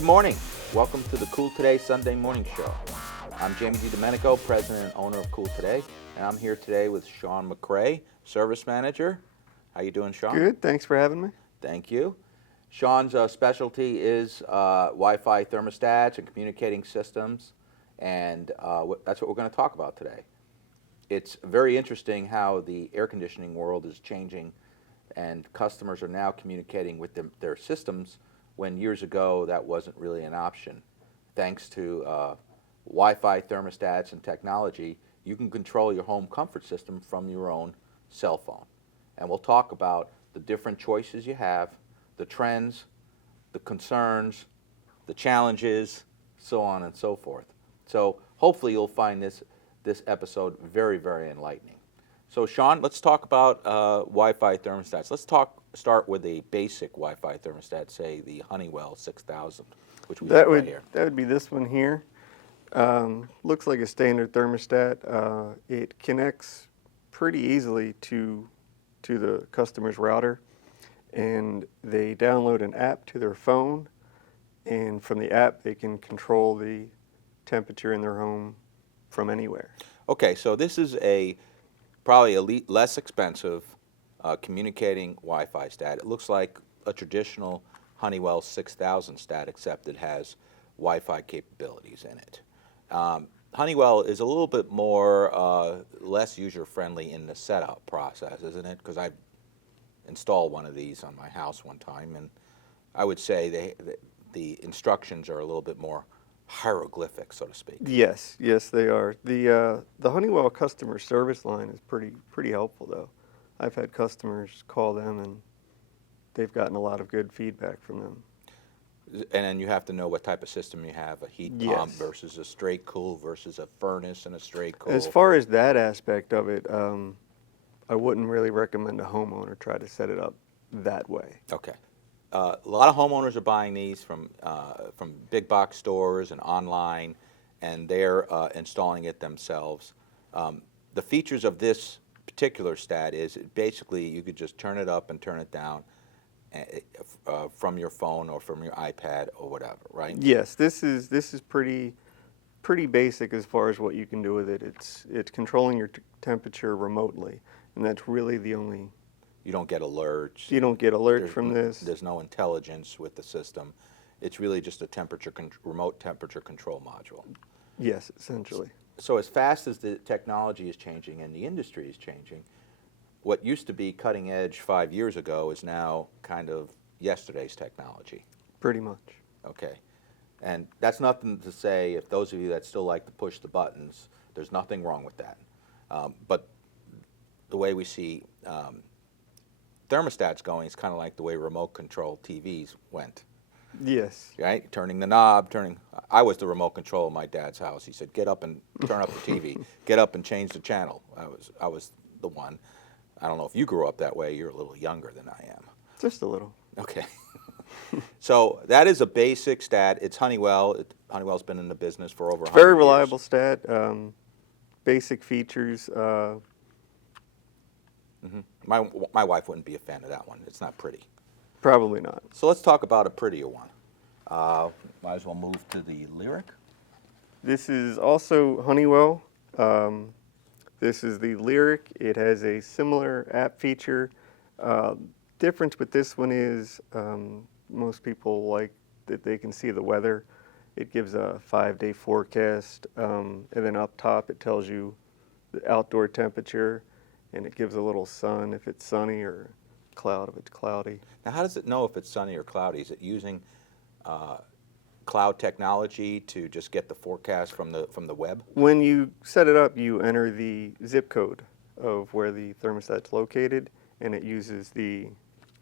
Good morning. Welcome to the Cool Today Sunday Morning Show. I'm Jamie DiDomenico, President and owner of Cool Today, and I'm here today with Sean McCrae, Service Manager. How you doing, Sean? Good. Thanks for having me. Thank you. Sean's specialty is Wi-Fi thermostats and communicating systems, and that's what we're going to talk about today. It's very interesting how the air conditioning world is changing, and customers are now communicating with their systems when years ago that wasn't really an option. Thanks to Wi-Fi thermostats and technology, you can control your home comfort system from your own cell phone. And we'll talk about the different choices you have, the trends, the concerns, the challenges, so on and so forth. So hopefully you'll find this episode very, very enlightening. So Sean, let's talk about Wi-Fi thermostats. Let's start with a basic Wi-Fi thermostat, say the Honeywell 6000, which we have right here. That would be this one here. Looks like a standard thermostat. It connects pretty easily to the customer's router, and they download an app to their phone, and from the app they can control the temperature in their home from anywhere. Okay, so this is probably a less expensive communicating Wi-Fi stat. It looks like a traditional Honeywell 6000 stat, except it has Wi-Fi capabilities in it. Honeywell is a little bit more less user-friendly in the setup process, isn't it? Because I installed one of these on my house one time, and I would say the instructions are a little bit more hieroglyphic, so to speak. Yes, they are. The Honeywell customer service line is pretty helpful, though. I've had customers call them, and they've gotten a lot of good feedback from them. And then you have to know what type of system you have, a heat pump versus a straight cool versus a furnace and a straight cool. As far as that aspect of it, I wouldn't really recommend a homeowner try to set it up that way. Okay. A lot of homeowners are buying these from big box stores and online, and they're installing it themselves. The features of this particular stat is basically you could just turn it up and turn it down from your phone or from your iPad or whatever, right? Yes, this is pretty basic as far as what you can do with it. It's controlling your temperature remotely, and that's really the only. You don't get alerts. You don't get alerts from this. There's no intelligence with the system. It's really just a remote temperature control module. Yes, essentially. So as fast as the technology is changing and the industry is changing, what used to be cutting edge 5 years ago is now kind of yesterday's technology. Pretty much. Okay. And that's nothing to say, if those of you that still like to push the buttons, there's nothing wrong with that. But the way we see thermostats going is kind of like the way remote control TVs went. Yes. Right? Turning the knob, I was the remote control of my dad's house. He said, get up and turn up the TV. Get up and change the channel. I was the one. I don't know if you grew up that way. You're a little younger than I am. Just a little. Okay. So that is a basic stat. It's Honeywell. Honeywell's been in the business for over 100 years. Very reliable stat. Basic features. My wife wouldn't be a fan of that one. It's not pretty. Probably not. So let's talk about a prettier one. Might as well move to the Lyric. This is also Honeywell. This is the Lyric. It has a similar app feature. Difference with this one is most people like that they can see the weather. It gives a 5-day forecast, and then up top it tells you the outdoor temperature, and it gives a little sun if it's sunny or cloud if it's cloudy. Now, how does it know if it's sunny or cloudy? Is it using cloud technology to just get the forecast from the web? When you set it up, you enter the zip code of where the thermostat's located, and it uses the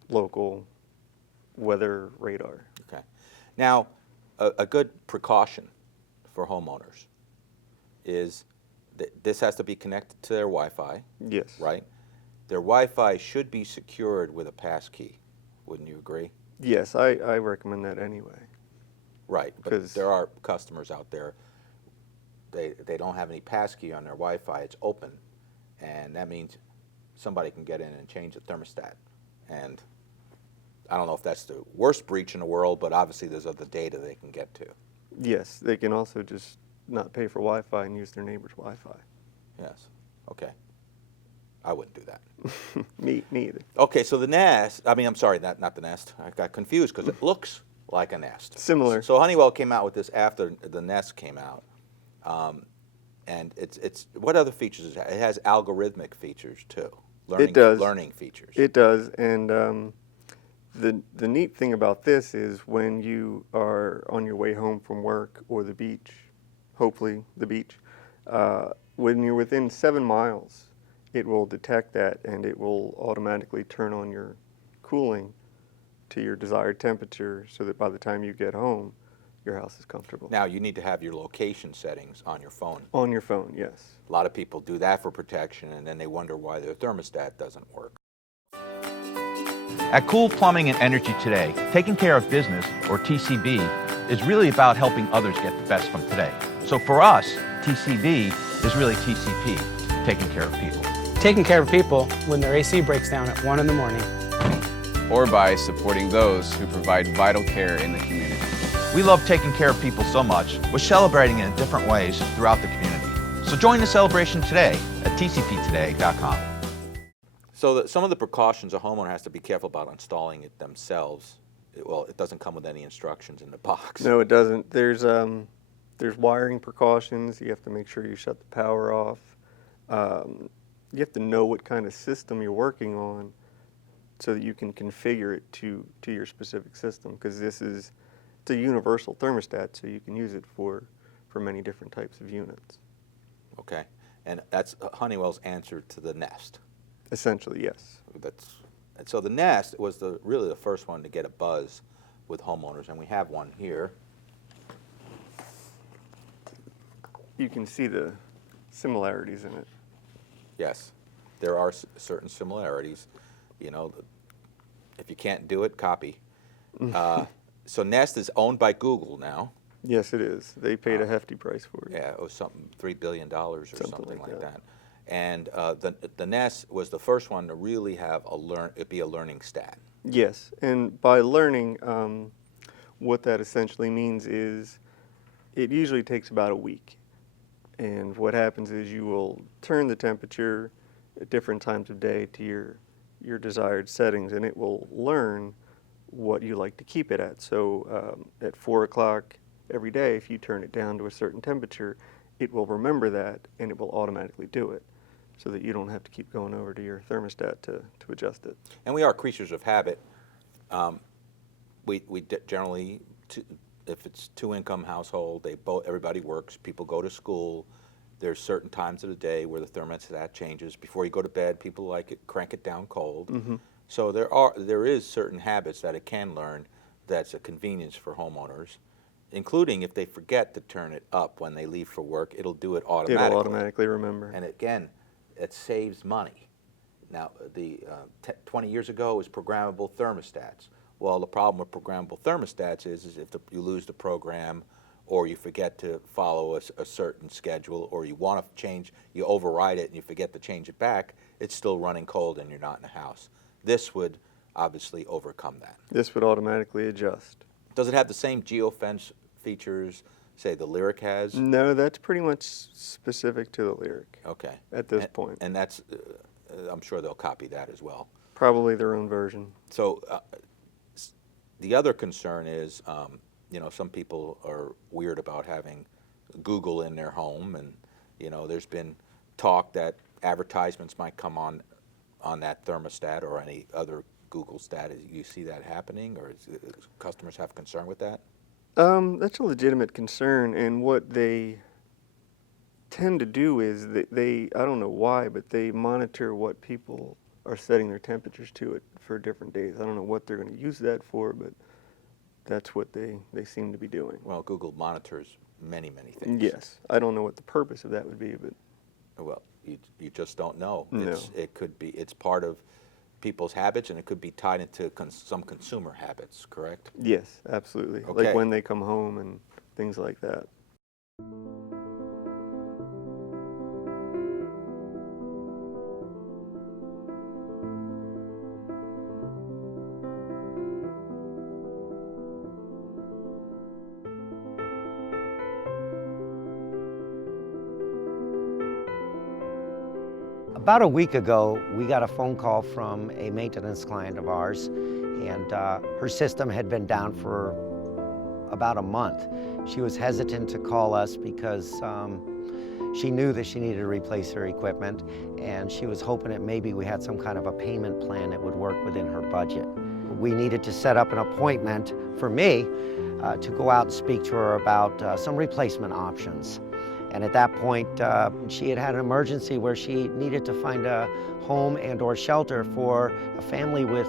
local weather radar. Okay. Now, a good precaution for homeowners is that this has to be connected to their Wi-Fi. Yes. Right? Their Wi-Fi should be secured with a pass key. Wouldn't you agree? Yes, I recommend that anyway. Right, but there are customers out there, they don't have any pass key on their Wi-Fi. It's open, and that means somebody can get in and change the thermostat. And I don't know if that's the worst breach in the world, but obviously there's other data they can get to. Yes, they can also just not pay for Wi-Fi and use their neighbor's Wi-Fi. Yes. Okay. I wouldn't do that. Me either. Okay, so the Nest, I'm sorry, not the Nest. I got confused because it looks like a Nest. Similar. So Honeywell came out with this after the Nest came out. And it's what other features does it have? It has algorithmic features too. It does. Learning features. It does, and the neat thing about this is when you are on your way home from work or the beach, hopefully the beach, when you're within 7 miles, it will detect that and it will automatically turn on your cooling to your desired temperature so that by the time you get home, your house is comfortable. Now you need to have your location settings on your phone. On your phone, yes. A lot of people do that for protection, and then they wonder why their thermostat doesn't work. At Cool Plumbing and Energy Today, taking care of business, or TCB, is really about helping others get the best from today. So for us, TCB is really TCP, taking care of people. Taking care of people when their AC breaks down at 1 in the morning. Or by supporting those who provide vital care in the community. We love taking care of people so much, we're celebrating in different ways throughout the community. So join the celebration today at tcptoday.com. So some of the precautions a homeowner has to be careful about installing it themselves. It doesn't come with any instructions in the box. No, it doesn't. There's wiring precautions. You have to make sure you shut the power off. You have to know what kind of system you're working on so that you can configure it to your specific system, because it's a universal thermostat, so you can use it for many different types of units. Okay, and that's Honeywell's answer to the Nest. Essentially, yes. And so the Nest was really the first one to get a buzz with homeowners, and we have one here. You can see the similarities in it. Yes, there are certain similarities. You know, if you can't do it, copy. So Nest is owned by Google now. Yes, it is. They paid a hefty price for it. Yeah, it was something $3 billion or something like like that. And the Nest was the first one to really have it be a learning stat. Yes, and by learning, what that essentially means is it usually takes about a week. And what happens is you will turn the temperature at different times of day to your desired settings, and it will learn what you like to keep it at. So at 4 o'clock every day, if you turn it down to a certain temperature, it will remember that and it will automatically do it, so that you don't have to keep going over to your thermostat to adjust it. And we are creatures of habit. We generally, if it's two-income household, everybody works, people go to school. There's certain times of the day where the thermostat changes. Before you go to bed, people like it, crank it down cold. Mm-hmm. So there is certain habits that it can learn that's a convenience for homeowners, including if they forget to turn it up when they leave for work, it'll do it automatically. It'll automatically remember. And again, it saves money. Now, 20 years ago, it was programmable thermostats. Well, the problem with programmable thermostats is if you lose the program, or you forget to follow a certain schedule, or you want to change, you override it and you forget to change it back, it's still running cold and you're not in the house. This would obviously overcome that. This would automatically adjust. Does it have the same geofence features, say, the Lyric has? No, that's pretty much specific to the Lyric. Okay. At this point. And that's, I'm sure they'll copy that as well. Probably their own version. So the other concern is, some people are weird about having Google in their home, and there's been talk that advertisements might come on that thermostat or any other Google stat. You see that happening, or customers have concern with that? That's a legitimate concern, and what they tend to do is they I don't know why, but they monitor what people are setting their temperatures to it for different days. I don't know what they're going to use that for, but that's what they seem to be doing. Well, Google monitors many, many things. Yes. I don't know what the purpose of that would be, but... Well, you just don't know. No. It's part of people's habits, and it could be tied into some consumer habits, correct? Yes, absolutely. Okay. Like when they come home and things like that. About a week ago, we got a phone call from a maintenance client of ours, and her system had been down for about a month. She was hesitant to call us because she knew that she needed to replace her equipment, and she was hoping that maybe we had some kind of a payment plan that would work within her budget. We needed to set up an appointment for me to go out and speak to her about some replacement options. And at that point, she had an emergency where she needed to find a home and or shelter for a family with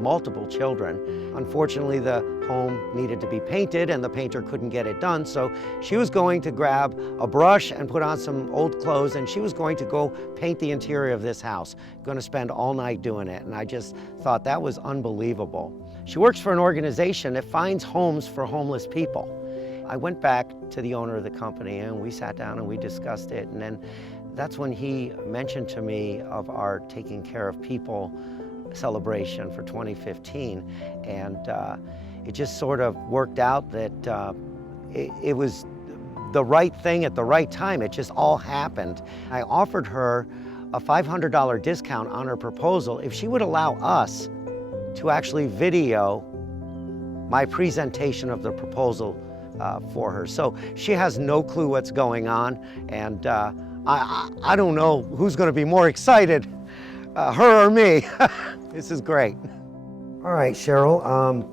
multiple children. Unfortunately, the home needed to be painted and the painter couldn't get it done, so she was going to grab a brush and put on some old clothes, and she was going to go paint the interior of this house. Going to spend all night doing it, and I just thought that was unbelievable. She works for an organization that finds homes for homeless people. I went back to the owner of the company and we sat down and we discussed it, and then that's when he mentioned to me of our Taking Care of People celebration for 2015, and it just sort of worked out that it was the right thing at the right time. It just all happened. I offered her a $500 discount on her proposal if she would allow us to actually video my presentation of the proposal for her. So she has no clue what's going on, and I don't know who's going to be more excited, her or me. This is great. All right, Cheryl,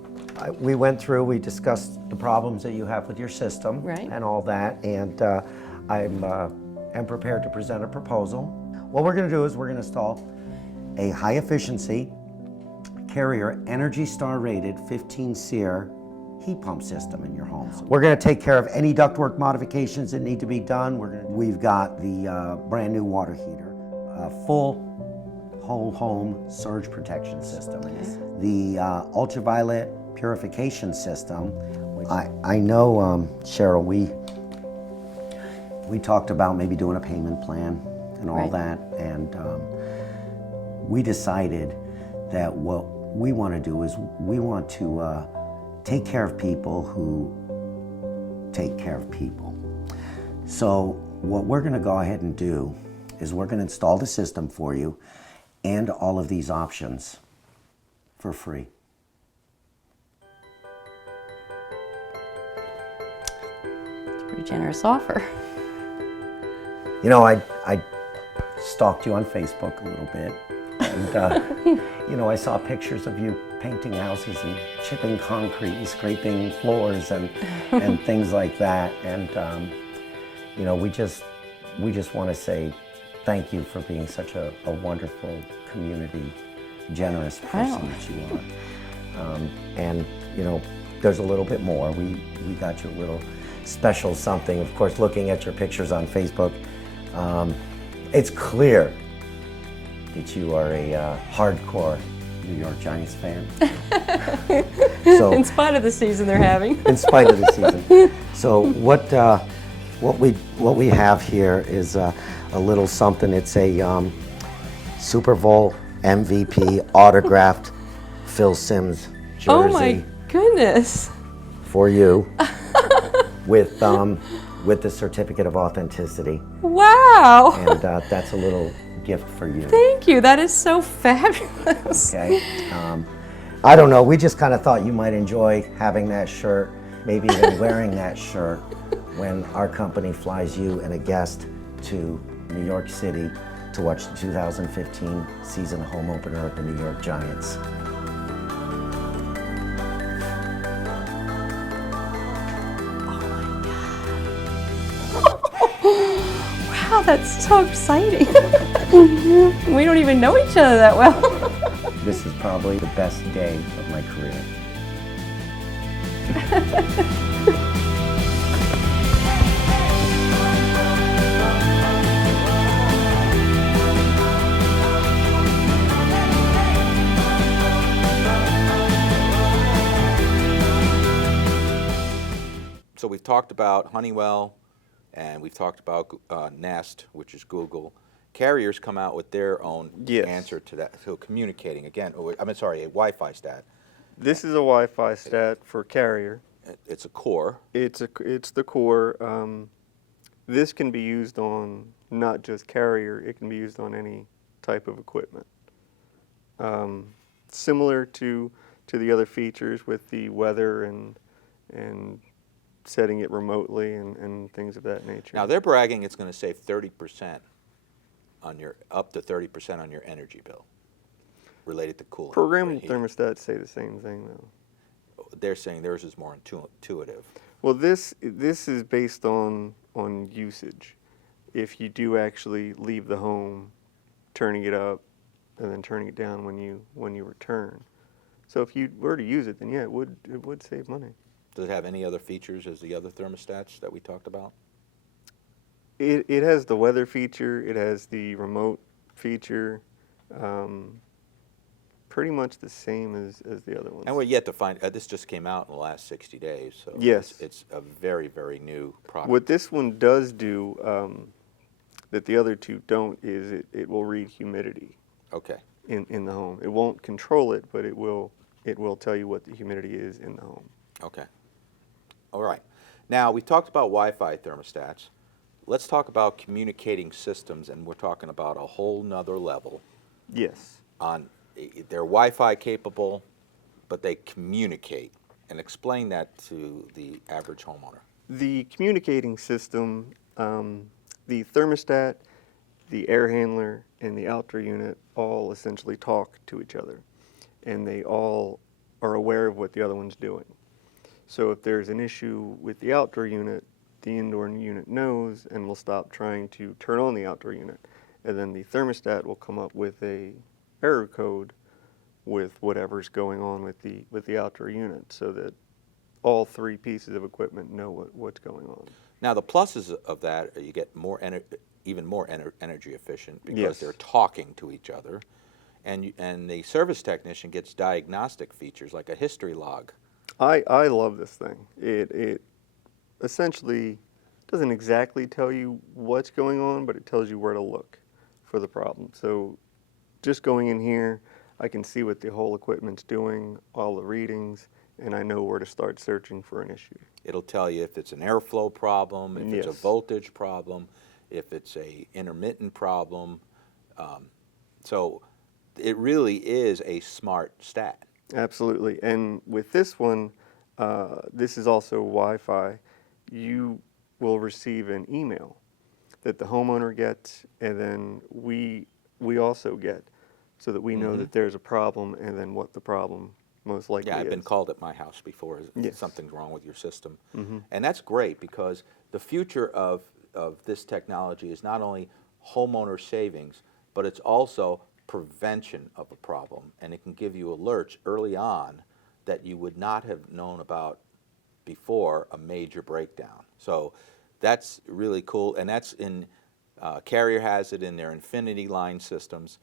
we went through, we discussed the problems that you have with your system, Right. and all that, and I'm prepared to present a proposal. What we're going to do is we're going to install a high efficiency Carrier Energy Star rated 15 SEER heat pump system in your home. So we're going to take care of any ductwork modifications that need to be done. We've got the brand new water heater, a full whole home surge protection system, the ultraviolet purification system. I know, Cheryl, we talked about maybe doing a payment plan and all Right. that, and we decided that what we want to do is we want to take care of people who take care of people. So what we're going to go ahead and do is we're going to install the system for you and all of these options for free. It's a pretty generous offer. You know, I stalked you on Facebook a little bit, and you know, I saw pictures of you painting houses and chipping concrete and scraping floors and things like that. And you know, we just want to say thank you for being such a wonderful, community, generous person that you are. And you know, there's a little bit more. We got you a little special something. Of course, looking at your pictures on Facebook, it's clear that you are a hardcore New York Giants fan. So, In spite of the season they're having. in spite of the season. So what we have here is a little something. It's a Super Bowl MVP autographed Phil Simms jersey Oh my goodness. for you with the certificate of authenticity, Wow. and that's a little gift for you. Thank you. That is so fabulous. Okay. I don't know. We just kind of thought you might enjoy having that shirt, maybe even wearing that shirt when our company flies you and a guest to New York City to watch the 2015 season home opener of the New York Giants. Wow, that's so exciting. We don't even know each other that well. This is probably the best day of my career. So we've talked about Honeywell, and we've talked about Nest, which is Google. Carriers come out with their own Yes. answer to that. So communicating again. A Wi-Fi stat. This is a Wi-Fi stat for Carrier. It's a core. It's the core. This can be used on not just Carrier. It can be used on any type of equipment. Similar to the other features with the weather and setting it remotely and things of that nature. Now they're bragging it's going to save 30% on your, up to 30% on your energy bill related to cooling. or Programmable heating. thermostats say the same thing though. They're saying theirs is more intuitive. Well, this is based on usage. If you do actually leave the home, turning it up, and then turning it down when you return. So if you were to use it, then yeah, it would save money. Does it have any other features as the other thermostats that we talked about? It has the weather feature. It has the remote feature. Pretty much the same as the other ones. And we're yet to find, this just came out in the last 60 days, so Yes. it's a very, very new product. What this one does do that the other two don't is it will read humidity Okay. in the home. It won't control it, but it will tell you what the humidity is in the home. Okay. All right. Now, we talked about Wi-Fi thermostats. Let's talk about communicating systems, and we're talking about a whole nother level. Yes. They're Wi-Fi capable, but they communicate. And explain that to the average homeowner. The communicating system, the thermostat, the air handler, and the outdoor unit all essentially talk to each other, and they all are aware of what the other one's doing. So if there's an issue with the outdoor unit, the indoor unit knows and will stop trying to turn on the outdoor unit, and then the thermostat will come up with a error code with whatever's going on with the outdoor unit, so that all three pieces of equipment know what's going on. Now, the pluses of that are you get more even more energy efficient because Yes. they're talking to each other, and the service technician gets diagnostic features like a history log. I love this thing. It essentially doesn't exactly tell you what's going on, but it tells you where to look for the problem. So just going in here, I can see what the whole equipment's doing, all the readings, and I know where to start searching for an issue. It'll tell you if it's an airflow problem, if it's a Yes. voltage problem, if it's a intermittent problem. So it really is a smart stat. Absolutely. And with this one, this is also Wi-Fi. You will receive an email that the homeowner gets, and then we also get, so that we know that there's a problem and then what the problem most likely Yeah, I've is. been called at my house before. Yes. Something's wrong with your system. And that's great because the future of this technology is not only homeowner savings, but it's also prevention of a problem. And it can give you alerts early on that you would not have known about before a major breakdown. So that's really cool. And that's in, Carrier has it in their Infinity line systems.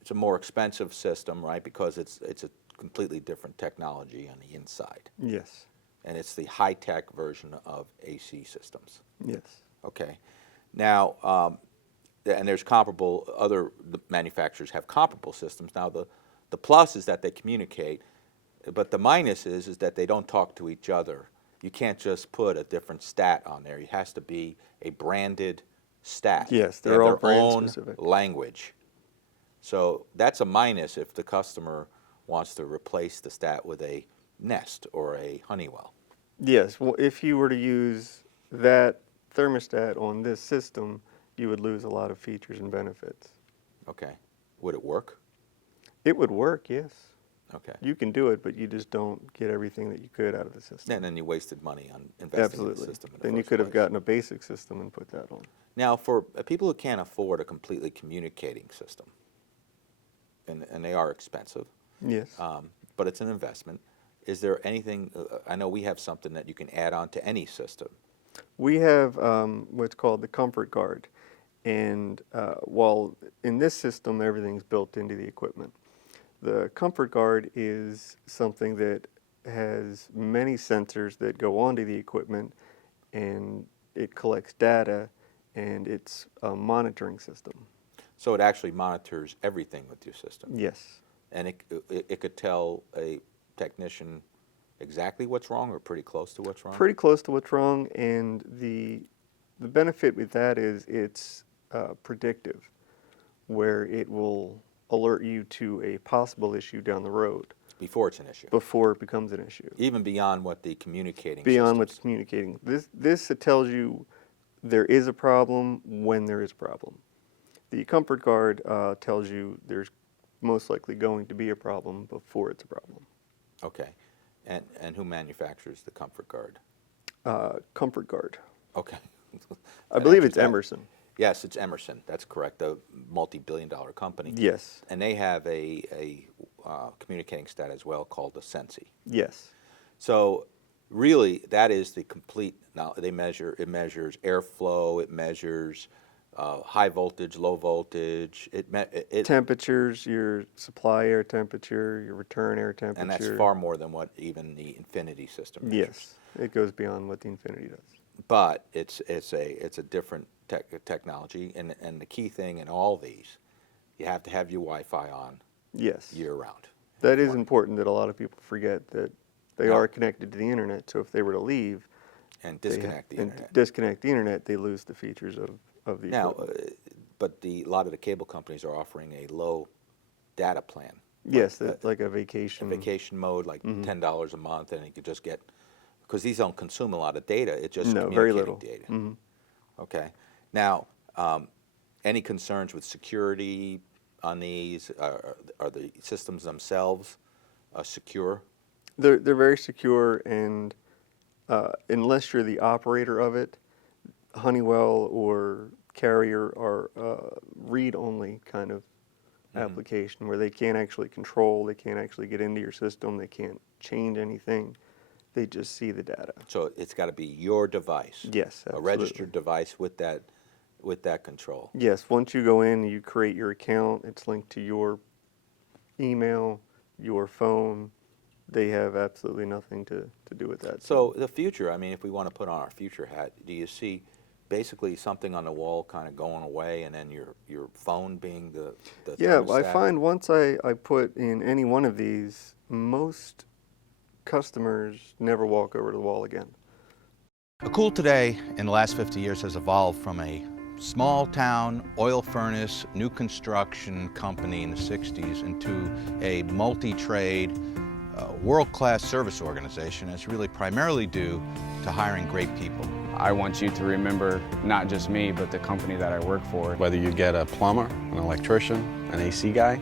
It's a more expensive system, right, because it's a completely different technology on the inside. Yes. And it's the high-tech version of AC systems. Yes. Okay. Now, and there's comparable, other manufacturers have comparable systems. Now, the plus is that they communicate, but the minus is that they don't talk to each other. You can't just put a different stat on there. It has to be a branded stat. Yes, They they're have all their brand own specific. language. So that's a minus if the customer wants to replace the stat with a Nest or a Honeywell. Yes. Well, if you were to use that thermostat on this system, you would lose a lot of features and benefits. Okay. Would it work? It would work, yes. Okay. You can do it, but you just don't get everything that you could out of the system. And then you wasted money on investing in the Absolutely. system. In the Then you first could have place. gotten a basic system and put that on. Now, for people who can't afford a completely communicating system, and they are expensive, Yes. but it's an investment, is there anything, I know we have something that you can add on to any system. We have what's called the Comfort Guard. And while in this system everything's built into the equipment, the Comfort Guard is something that has many sensors that go onto the equipment, and it collects data, and it's a monitoring system. So it actually monitors everything with your system. Yes. And it could tell a technician exactly what's wrong or pretty close to what's wrong? Pretty close to what's wrong, and the benefit with that is it's predictive. where it will alert you to a possible issue down the road Before it's an issue. before it becomes an issue. Even beyond what the communicating Beyond systems. what's communicating. This it tells you there is a problem when there is a problem. The comfort guard tells you there's most likely going to be a problem before it's a problem. Okay. And who manufactures the comfort guard? Comfort guard. Okay. I believe answers it's that. Emerson. Yes, it's Emerson. That's correct. The multi-billion-dollar company. Yes. And they have a communicating stat as well called the Sensi. Yes. So really, that is the complete. Now it measures airflow. It measures high voltage, low voltage. It Temperatures, your supply air temperature, your return air temperature. and that's far more than what even the Infinity system measures. Yes. It goes beyond what the Infinity does. But it's a different technology, and the key thing in all these, you have to have your Wi-Fi on Yes. year round. That is important that a lot of people forget that they Yeah. are connected to the internet. So if they were to leave And disconnect the internet. disconnect the internet, they lose the features of the Now, equipment. but a lot of the cable companies are offering a low data plan. Yes, like, that's like a vacation. vacation mode, like $10 a month, and you could just get, because these don't consume a lot of data. It's just No, very communicating little. data. Mhm. Okay. Now, any concerns with security on these? Are the systems themselves secure? They're very secure, and unless you're the operator of it, Honeywell or Carrier are read-only kind of application where they can't actually control, they can't actually get into your system, they can't change anything. They just see the data. So it's got to be your device. Yes, A absolutely. registered device with that control. Yes, once you go in, you create your account, it's linked to your email, your phone. They have absolutely nothing to do with that. So the future, I mean, if we want to put on our future hat, do you see basically something on the wall kind of going away, and then your phone being the yeah, I thermostat? find once I put in any one of these, most customers never walk over to the wall again. A Cool today in the last 50 years has evolved from a small town oil furnace, new construction company in the 60s into a multi-trade, world-class service organization. It's really primarily due to hiring great people. I want you to remember not just me, but the company that I work for. Whether you get a plumber, an electrician, an AC guy,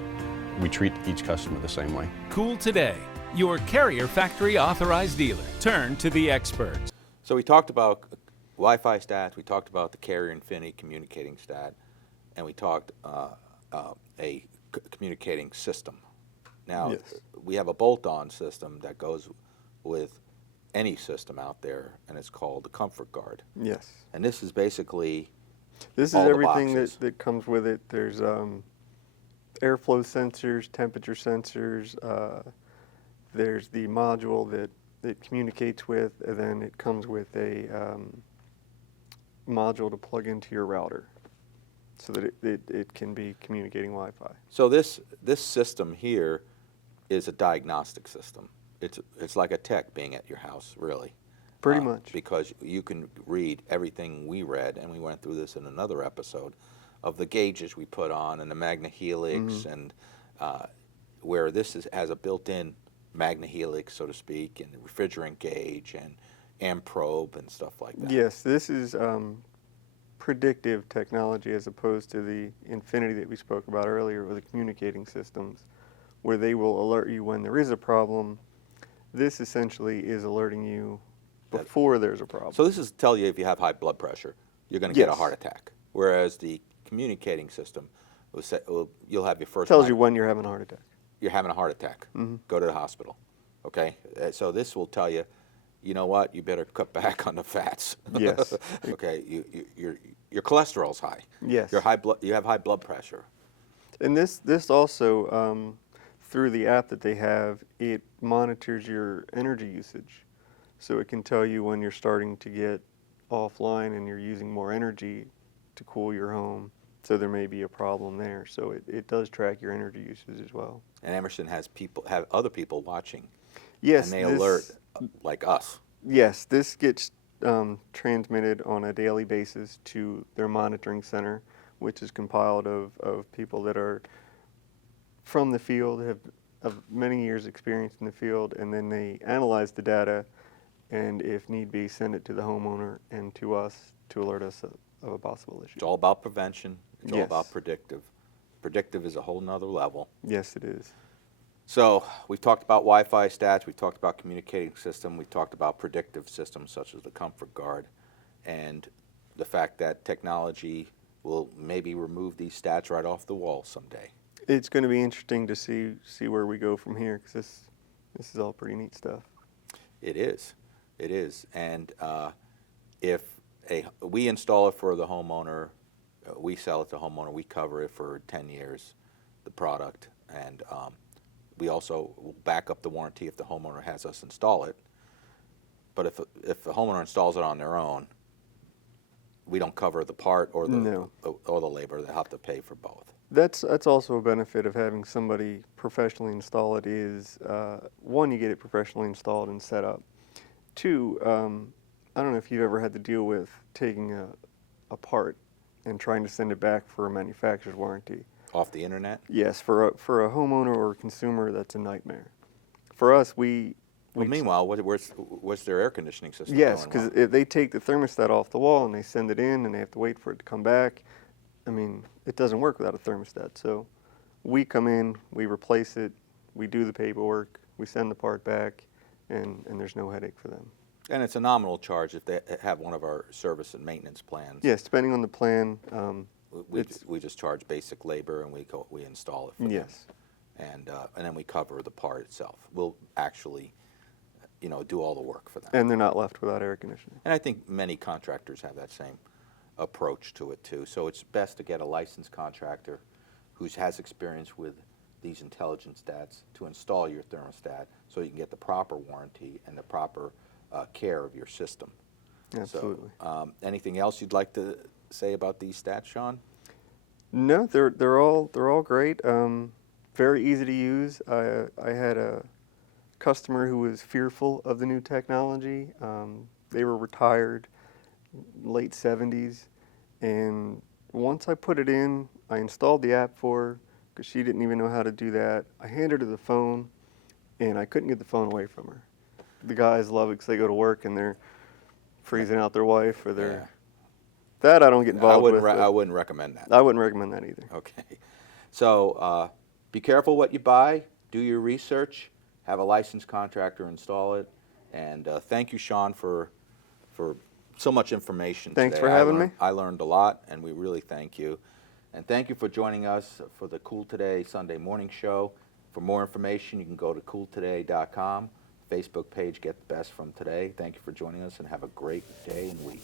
we treat each customer the same way. Cool Today, your Carrier Factory authorized dealer. Turn to the experts. So we talked about Wi-Fi stats, we talked about the Carrier Infinity communicating stat, and we talked a communicating system. Now, Yes. we have a bolt-on system that goes with any system out there, and it's called the Comfort Guard. Yes. And this is basically This is all the everything boxes. that comes with it. There's airflow sensors, temperature sensors. There's the module that it communicates with, and then it comes with a module to plug into your router so that it can be communicating Wi-Fi. So this system here is a diagnostic system. It's like a tech being at your house, really. Pretty much. Because you can read everything we read, and we went through this in another episode, of the gauges we put on and the magnahelix, and where this has a built-in magnahelix, so to speak, and refrigerant gauge and amp probe and stuff like that. Yes, this is predictive technology as opposed to the Infinity that we spoke about earlier with the communicating systems, where they will alert you when there is a problem. This essentially is alerting you before there's a problem. So this is to tell you if you have high blood pressure, you're going to get a Yes. heart attack. Whereas the communicating system will say, you'll have your first. Tells you when you're having a heart attack. You're having a heart attack. Go to the hospital. Okay, so this will tell you, you know what, you better cut back on the fats. Yes. Okay, your cholesterol's high. Yes. You have high blood pressure. And this also, through the app that they have, it monitors your energy usage. So it can tell you when you're starting to get offline and you're using more energy to cool your home. So there may be a problem there. So it does track your energy usage as well. And Emerson have other people watching. Yes. And they alert like us. Yes, this gets transmitted on a daily basis to their monitoring center, which is compiled of people that are from the field, have many years experience in the field, and then they analyze the data, and if need be, send it to the homeowner and to us to alert us of a possible issue. It's all about prevention. It's all Yes. about predictive. Predictive is a whole nother level. Yes, it is. So we've talked about Wi-Fi stats, we've talked about communicating system, we've talked about predictive systems such as the Comfort Guard, and the fact that technology will maybe remove these stats right off the wall someday. It's going to be interesting to see where we go from here, because this is all pretty neat stuff. It is. It is. And if we install it for the homeowner, we sell it to the homeowner, we cover it for 10 years, the product, and we also will back up the warranty if the homeowner has us install it. But if the homeowner installs it on their own, we don't cover the part or the or the labor. They have to pay for both. That's also a benefit of having somebody professionally install it is, one, you get it professionally installed and set up. Two, I don't know if you've ever had to deal with taking a part and trying to send it back for a manufacturer's warranty. Off the internet? Yes, for a homeowner or a consumer, that's a nightmare. For us, Well, meanwhile, what's their air conditioning system yes, doing because wrong? if they take the thermostat off the wall and they send it in and they have to wait for it to come back, I mean, it doesn't work without a thermostat. So we come in, we replace it, we do the paperwork, we send the part back, and there's no headache for them. And it's a nominal charge if they have one of our service and maintenance plans. Yes, depending on the plan. We just charge basic labor and we install it for them. Yes. And then we cover the part itself. We'll actually, do all the work for them. And they're not left without air conditioning. And I think many contractors have that same approach to it too. So it's best to get a licensed contractor who has experience with these intelligent stats to install your thermostat so you can get the proper warranty and the proper care of your system. Absolutely. So, anything else you'd like to say about these stats, Sean? No, they're all great. Very easy to use. I had a customer who was fearful of the new technology. They were retired, late 70s, and once I put it in, I installed the app for her because she didn't even know how to do that. I handed her the phone, and I couldn't get the phone away from her. The guys love it because they go to work and they're freezing out their wife or their... Yeah. That I don't get involved with. I wouldn't recommend that. I wouldn't recommend that either. Okay. So be careful what you buy. Do your research. Have a licensed contractor install it. And thank you, Sean, for so much information Thanks today. for having me. I learned a lot, and we really thank you. And thank you for joining us for the Cool Today Sunday morning show. For more information, you can go to cooltoday.com. Facebook page, Get the Best from Today. Thank you for joining us, and have a great day and week.